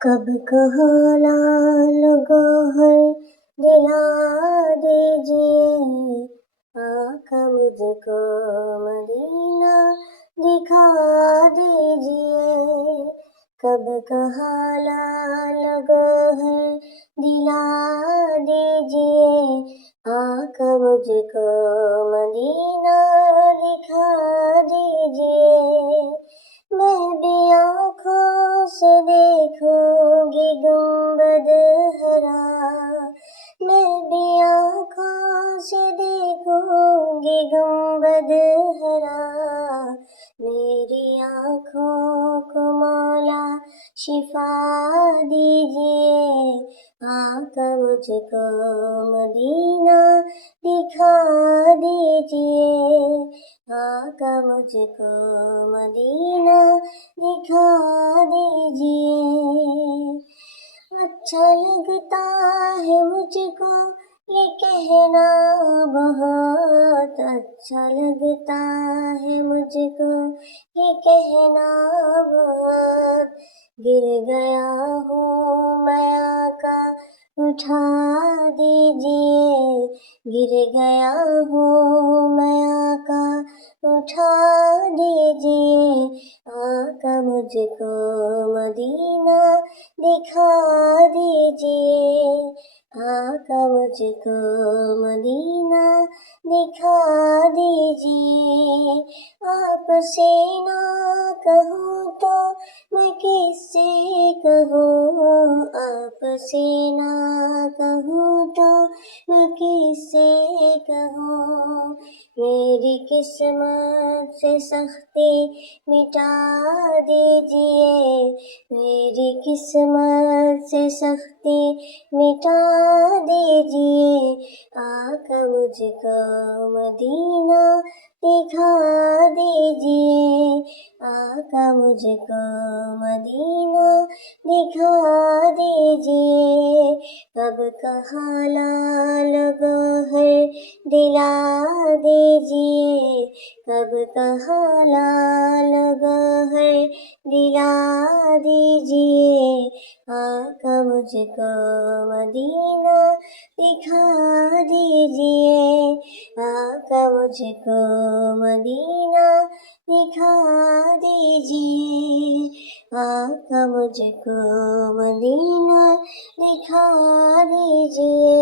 کب کہاں لال گوہر دلا دیجیے، آقا مجھ کو مدینہ دکھا دیجیے۔ کب کہاں لال گوہر دلا دیجیے، آقا مجھ کو مدینہ دکھا دیجیے۔ میں بھی آنکھوں سے دیکھوں گی گنبد ہرا، میں بھی آنکھوں سے دیکھوں گی گنبد ہرا، میری آنکھوں کو مولا شفا دیجیے، آقا مجھ کو مدینہ دکھا دیجیے، آقا مجھ کو مدینہ دکھا دیجیے۔ اچھا لگتا ہے مجھ کو یہ کہنا، بہت اچھا لگتا ہے مجھ کو یہ کہنا، بہت گر گیا ہوں میں آقا اٹھا دیجیے، گر گیا ہوں میں آقا اٹھا دیجیے، آقا مجھ کو مدینہ دکھا دیجیے، آقا مجھ کو مدینہ دکھا دیجیے۔ آپ سے نہ کہوں تو میں کس سے کہوں، آپ سے نہ کہوں تو میں کس سے کہوں، میری قسمت سے سختی مٹا دیجیے، میری قسمت سے سختی مٹا دیجیے، آقا مجھ کو مدینہ دکھا دیجیے، آقا مجھ کو مدینہ دکھا دیجیے۔ کب کہاں لال گوہر دلا دیجیے، کب کہاں لال گوہر دلا دیجیے، آقا مجھ کو مدینہ دکھا دیجیے، آقا مجھ کو مدینہ دکھا دیجیے، آقا مجھ کو مدینہ دکھا دیجیے۔